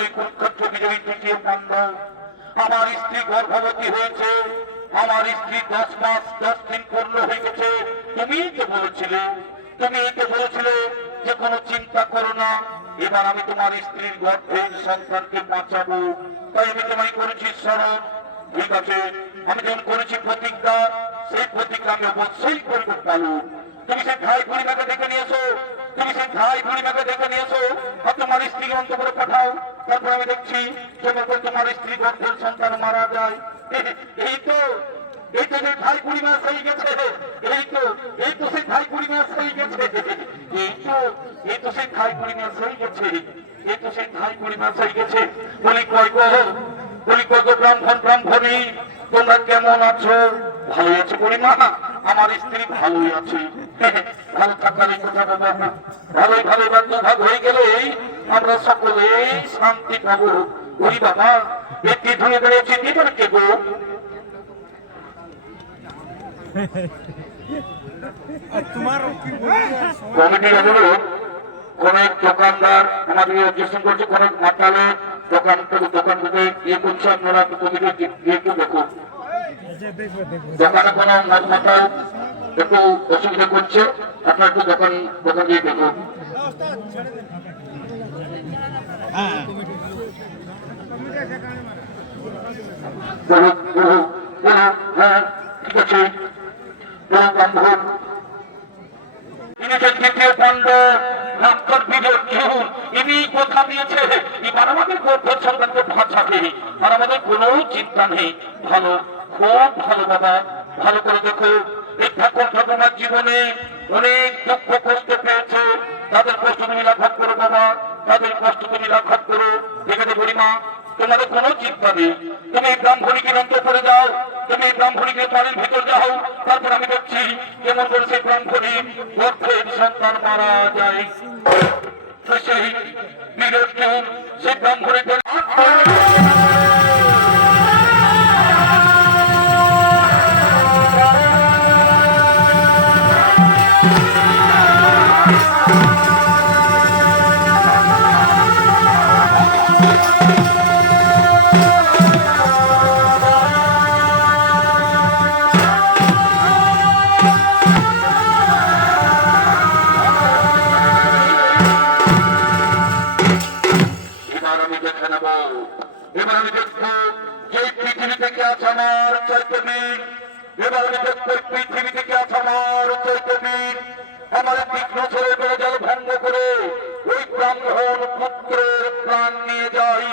এই কুরুক্ষেত্র বিজয়ী তৃতীয় পাণ্ডব। আমার স্ত্রী গর্ভবতী হয়েছে, আমার স্ত্রী 10 মাস 10 দিন পূর্ণ হয়ে গেছে। তুমিই তো বলেছিলে যে কোনো চিন্তা করো না, এবার আমি তোমার স্ত্রীর গর্ভের সন্তানকে বাঁচাবো। তাই আমি তোমায় করেছি স্মরণ। ঠিক আছে, আমি যখন করেছি প্রতিজ্ঞা, সেই প্রতিজ্ঞা আমি অবশ্যই করবো। পালন তুমি সেই ভাই বুড়িমাকে ডেকে নিয়েছো, আর তোমার স্ত্রীকে অন্তপুরে পাঠাও। তারপর আমি দেখছি যখন তোমার স্ত্রী গর্ভের সন্তান মারা যায়। এই তো সেই ভাই বুড়িমা হয়ে গেছে। এই তো সেই ভাই বুড়িমা হয়ে গেছে। বলি কয় গো ব্রাহ্মণী, তোমরা কেমন আছো? ভালো আছো বুড়িমা? আমার স্ত্রী ভালোই আছে। ভালো থাকার কথা বাবা, ভালোই দুভাগ হয়ে গেলে আমরা সকলে শান্তি পাবো। ওই বাবা একটি ধরে বেড়েছি এবার কে গো? কমিটির অনুরোধ, কোন দোকানদার আমাদের অবজেকশন করছে, কোন মাতালে দোকান থেকে ইয়ে করছে, আপনারা কমিটি গিয়ে একটু দেখুন। দোকানে কোনো মাতাল একটু অসুবিধা করছে, আপনার একটু দোকান দিয়ে দেখুন। ঠিক আছে, তৃতীয় পাণ্ডব ডাক্তার বিজয় ইনি কথা দিয়েছে এবার আমাদের গর্ভের সন্তানকে বাঁচাবে, আর আমাদের কোনো চিন্তা নেই। ভালো, খুব ভালো বাবা, ভালো করে দেখো। এই ঠাকুমার জীবনে অনেক দুঃখ কষ্ট পেয়েছে, তাদের কষ্ট তুমি লাঘব করো বাবা, তাদের কষ্ট তুমি লাঘব করো। দেখে বুড়িমা, তোমাদের কোনো চিন্তা নেই। তুমি ব্রাহ্মণীকে নন্দ করে যাও, তুমি ব্রাহ্মণীকে বাড়ির ভিতর যাও। তারপর আমি দেখছি কেমন করে সেই ব্রাহ্মণী গর্ভের সন্তান মারা যায়। সেই ব্রাহ্মণীদের এবার আমি দেখবো যে পৃথিবী থেকে আছে আমার চৈতবীর। এবার আমি দেখবো পৃথিবী থেকে আছে আমার চৈতবীর। আমার তীক্ষ্ণ ছেলে বেড়ে জল ভঙ্গ করে ওই ব্রাহ্মণ পুত্রের প্রাণ নিয়ে যাই।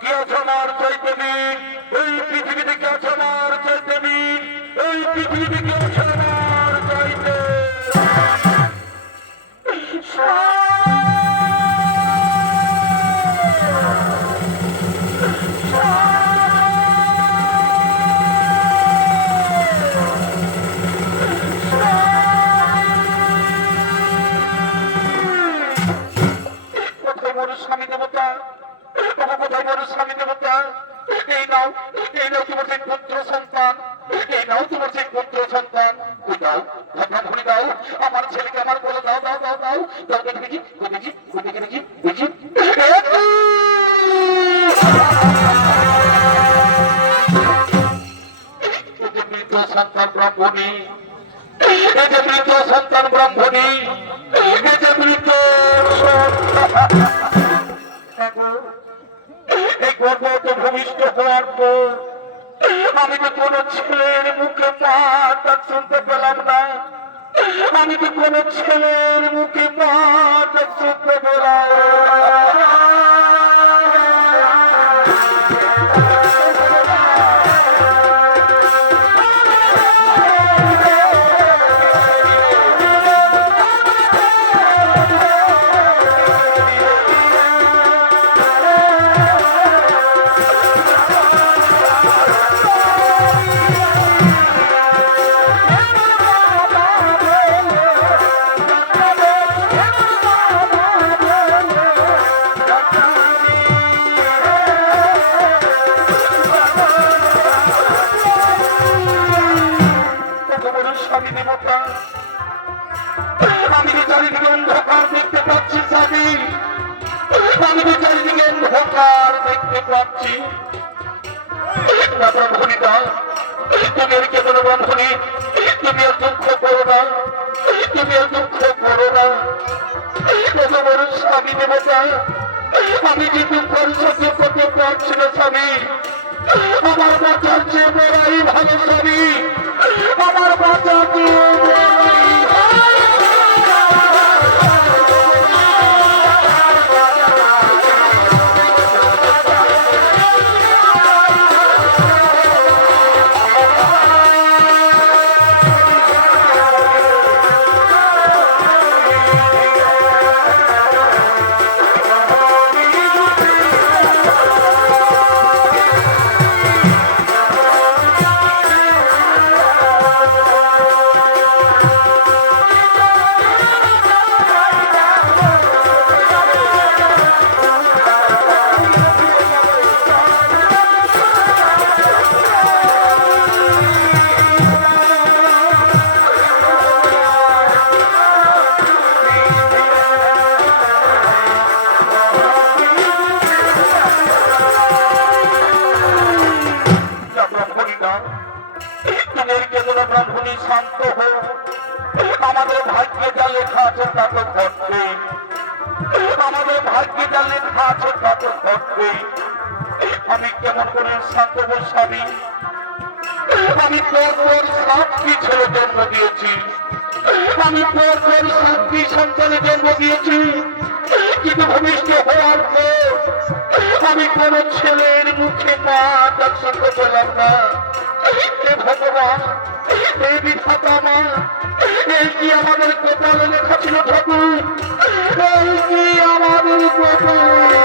কি আছে আমার চৈতবীর? এই পৃথিবী থেকে আছে আমার চৈতবীর। এই পৃথিবী থেকে আছে আমার চৈতবীর। স্বামী দেবতা, কোথায় বড় স্বামী দেবতা? এই নাও তোমার সেই পুত্র সন্তান, এই নাও তোমার সেই পুত্র সন্তান। ওই দাও ভগবান দাও, আমার ছেলেকে আমার বলে দাও দাও দাও দাও দাও। দেখি মৃত সন্তান ব্রাহ্মণী, এই যে মৃত সন্তান ব্রাহ্মণী, এই যে মৃত এই গর্ভবত ভূমিষ্ঠ হওয়ার পর আমি তো কোন ছেলের মুখে মা ডাক শুনতে পেলাম না। আমি তো কোন ছেলের মুখে মা ডাক শুনতে পেলাম। আমি যে চারিদিকে অন্ধকার দেখতে পাচ্ছি স্বামী, আমি যে চারিদিকে অন্ধকার চমৎকার দেখতে পাচ্ছি। না ব্রাহ্মণীটা, তুমি আর কেন ব্রাহ্মণী, তুমি আর দুঃখ করো না, তুমি আর দুঃখ করো না। তোমার স্বামী দেবতা, আমি যে দুঃখের সহ্য করতে পারছি না স্বামী, আমার বাঁচার চেয়ে বড়াই ভালো স্বামী, আমার বাঁচার চেয়ে বড়াই ভালো। ব্রাহ্মণী শান্ত হো, আমাদের ভাগ্যে যা লেখা আছে তা তো ঘটবে, আমাদের ভাগ্যে যা লেখা আছে তা তো ঘটবে। আমি কেমন করে শান্ত হব স্বামী, আমি পর সাতটি ছেলে জন্ম দিয়েছি, আমি পর সাতটি সন্তানের জন্ম দিয়েছি, কিন্তু ভূমিষ্ঠ হওয়ার পর আমি কোন ছেলের মুখে মা দর্শন পেলাম না। হে ভগবান, এই বিধাতা মা, এই কি আমাদের কপালে লেখা ছিল ঠাকুর, এই কি আমাদের কপালে।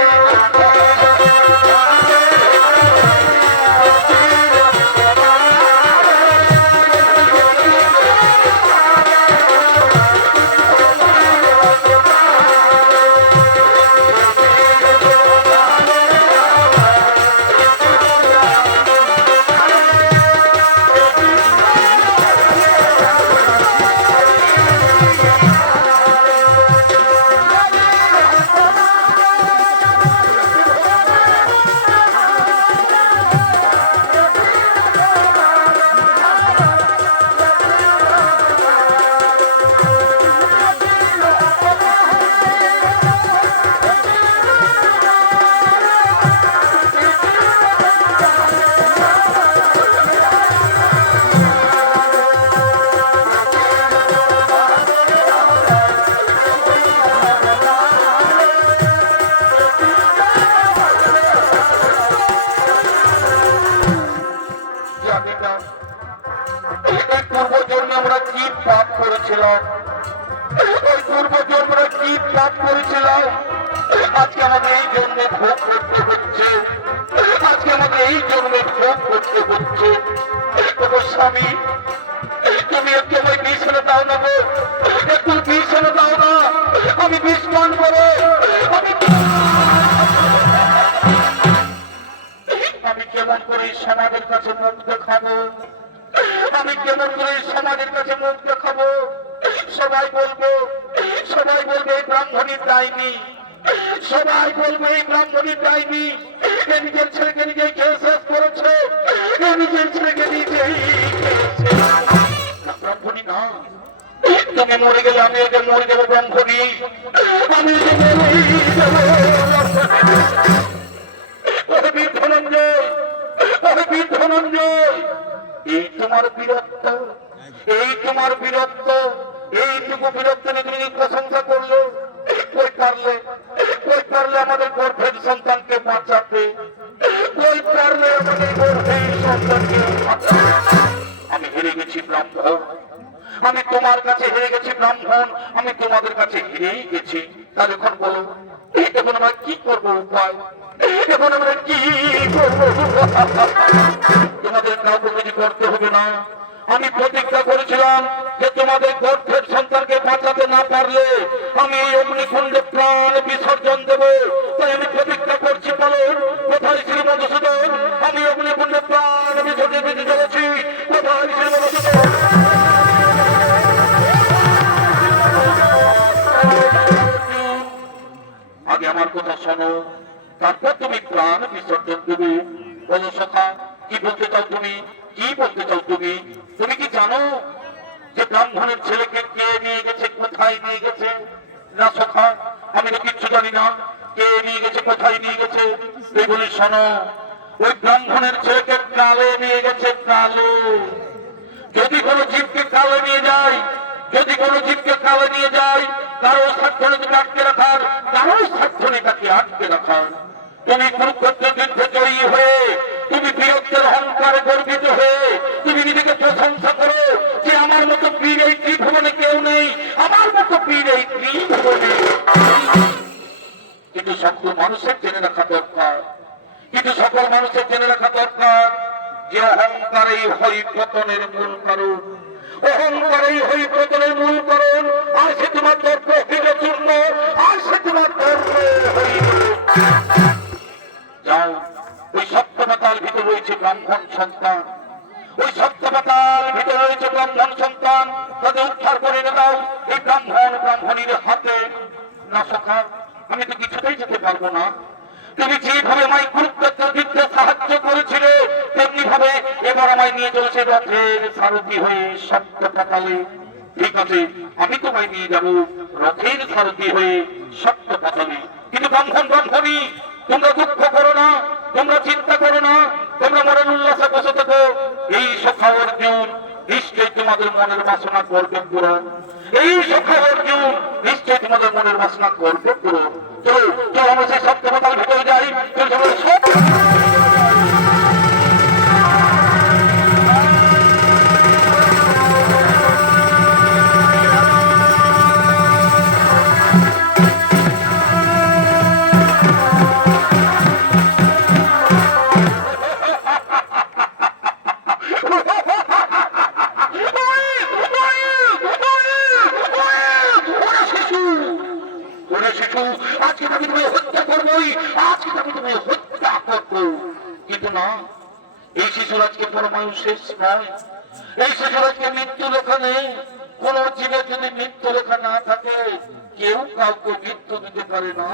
আমরা কি পাপ করেছিলাম, ওই পূর্ব জন্মরা কি পাপ করেছিলাম, আজকে আমাদের এই জন্মে ভোগ করতে হচ্ছে, আজকে আমাদের এই জন্মে ভোগ করতে হচ্ছে। তবু স্বামী, তুমি একটু আমায় বিষ এনে দাও না গো, একটু বিষ এনে দাও না, আমি বিষ পান করো, আমি কেমন করে সমাজের কাছে মুখ দেখাবো, আমি কেমন করে সমাজের কাছে মুখ দেখাবো। সবাই বলবো এই ব্রাহ্মণী ডাইনি, সবাই বলবো এই ব্রাহ্মণী ডাইনি, নিজের ছেলেকে নিজেই খেয়ে শেষ করেছে, নিজের ছেলেকে নিজেই ব্রাহ্মণী না, তুমি মরে গেলে আমি একে মরে যাবো ব্রাহ্মণী, আমি ধনঞ্জয়, এই তোমার বীরত্ব, এই তোমার বীরত্ব, এইটুকু বীরত্ব নিয়ে তুমি প্রশংসা করলো। কই পারলে আমাদের গর্ভের সন্তানকে বাঁচাতে, কই পারলে আমাদের গর্ভের সন্তানকে বাঁচাতে। আমি হেরে গেছি ব্রাহ্মণ, আমি তোমার কাছে হেরে গেছি ব্রাহ্মণ, আমি তোমাদের কাছে হেরেই গেছি। তাহলে এখন বলো, এখন আমরা কি করবো উপায়, এখন আমরা কি করবো? তোমাদের কাউকে কিছু করতে হবে না। আমি প্রতিজ্ঞা করেছিলাম যে তোমাদের গর্ভের সন্তানকে বাঁচাতে না পারলে আমি এই অগ্নিকুণ্ডে প্রাণ বিসর্জন দেব। তাই আমি প্রতিজ্ঞা করছি, বলো কোথায় শ্রী মধুসূদন? আমি অগ্নিকুণ্ডে প্রাণ বিসর্জন দিতে চলেছি। কোথায় শ্রী মধুসূদন? আগে আমার কথা শোনো, তারপর তুমি প্রাণ বিসর্জন দেবে। বলো সখা, কি বলতে চাও তুমি? কি বলতে চাও তুমি? তুমি কি জানো যে ব্রাহ্মণের ছেলেকে কে নিয়ে গেছে, কোথায় নিয়ে গেছে? না সখা, আমি তো কিচ্ছু জানি না। কে নিয়ে গেছে, কোথায় নিয়ে গেছে? এই বলে শোনো, ওই ব্রাহ্মণের ছেলেকে কালে নিয়ে গেছে, কালে। যদি কোনো জীবকে কালে নিয়ে যায়, যদি কোনো জীবকে কালে নিয়ে যায়, কারো সাধ্য নেই আটকে রাখার, কারো সাধ্য নেই তাকে আটকে রাখার। তুমি কুরুক্ষেত্রের যুদ্ধে জয়ী হয়ে, তুমি বীরত্বের অহংকারে গর্বিত হয়ে, তুমি নিজেকে প্রশংসা করো যে আমার মতো বীর এই ত্রিভুবনে কেউ নেই, আমার মতো বীর এই ত্রিভুবনে। কিন্তু সকল মানুষের জেনে রাখা দরকার, কিন্তু সকল মানুষের জেনে রাখা দরকার যে অহংকার এই হই পতনের মূল কারণ। অহংকার এই হই পতনের মূল কারণ। আর সে তোমার দর্প হইল চূর্ণ, আর সে তোমার দর্প হইল। যাও, ওই সপ্তপাতাল ভিতরে রয়েছে ব্রাহ্মণ সন্তান, ওই সপ্তপাতাল ভিতরে রয়েছে ব্রাহ্মণ সন্তান, তাদের উদ্ধার করে এনে দাও এই ব্রাহ্মণ ব্রাহ্মণীর হাতে। না সখা, আমি তো কিছুতেই যেতে পারবো না। তুমি যেভাবে আমায় কুরুক্ষেত্রের যুদ্ধে সাহায্য করেছিলে, তেমনি ভাবে এবার আমায় নিয়ে চলেছে রথের সারথি হয়ে সপ্তপাতালে। ঠিক আছে, আমি তোমায় নিয়ে যাবো রথের সারথি হয়ে সপ্তপাতালে। কিন্তু ব্রাহ্মণ ব্রাহ্মণী, তোমরা দুঃখ করো না, তোমরা চিন্তা করো না, তোমরা মনের উল্লাসে বসে থাকো। এই সখা অর্জুন নিশ্চয়ই তোমাদের মনের বাসনা করবে পূরণ। এই সখা অর্জুন নিশ্চয়ই তোমাদের মনের বাসনা করবে পূরণ। চলো চলো, আমরা সেই সপ্তপাতাল ভিতরে যাই। কিন্তু না, এই শিশুর আজকে পরমায়ু শেষ নয়, এই শিশুর আজকে মৃত্যু লেখা নেই। কোন জীবের যদি মৃত্যু লেখা না থাকে, কেউ কাউকে মৃত্যু দিতে পারে না।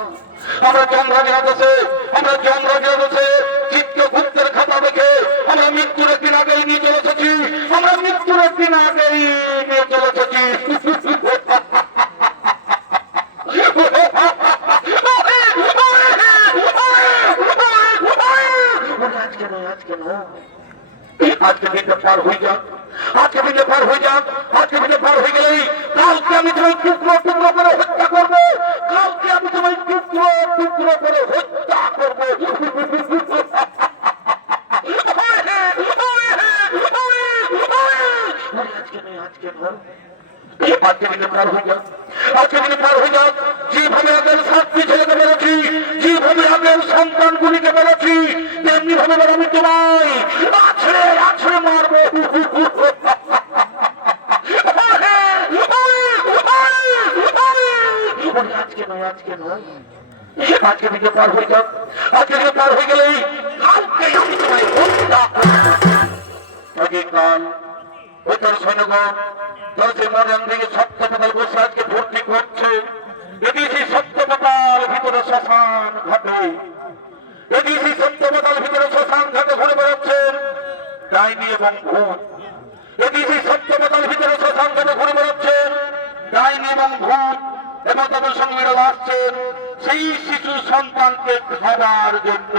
আমরা যমরাজের আদেশে, আমরা যমরাজের আদেশে চিত্রগুপ্তের খাতা দেখে আমরা মৃত্যুর একদিন আগেই নিয়ে চলে এসেছি, আমরা মৃত্যুর একদিন আগেই নিয়ে চলে এসেছি। আজকে দিনটা পার হয়ে যাক, আজকে দিনটা পার হয়ে যাক, আজকে দিনটা পার হয়ে গেলেই কালকে আমি তোমায় টুকরো টুকরো করে হত্যা করবো, কালকে আমি তোমায় টুকরো টুকরো করে হত্যা করবো। আজকে দিনে পার হয়ে যাক, আজকে দিনে পার হয়ে যাক। যেভাবে আগের সাতটি ছেলেকে বেরোচ্ছি, যেভাবে আগের সন্তানগুলিকে বেরোচ্ছি, তেমনি ভাবে আমি তোমায় আছড়ে আছড়ে মারবো। আজকে নয়, আজকে নয়, আজকে দিনে পার হয়ে যাক, আজকে দিনে পার হয়ে গেলেই কালকে আমি তোমায় হত্যা করবো। কাল ওই তার সৈন্যগণ দলছে ময়দান থেকে সপ্তপাতাল বসে আজকে ভর্তি করছে। এদিকে সপ্তপাতাল ভিতরে শ্মশান ঘাটে, এদিকে সপ্তপাতাল ভিতরে শ্মশান ঘাটে ঘুরে বেড়াচ্ছেন ডাইনি এবং ভূত। এদিকে সপ্তপাতাল ভিতরে শ্মশান ঘাটে ঘুরে বেড়াচ্ছেন ডাইনি এবং ভূত, এবং তাদের সঙ্গে আসছেন সেই শিশু সন্তানকে খাবার জন্য।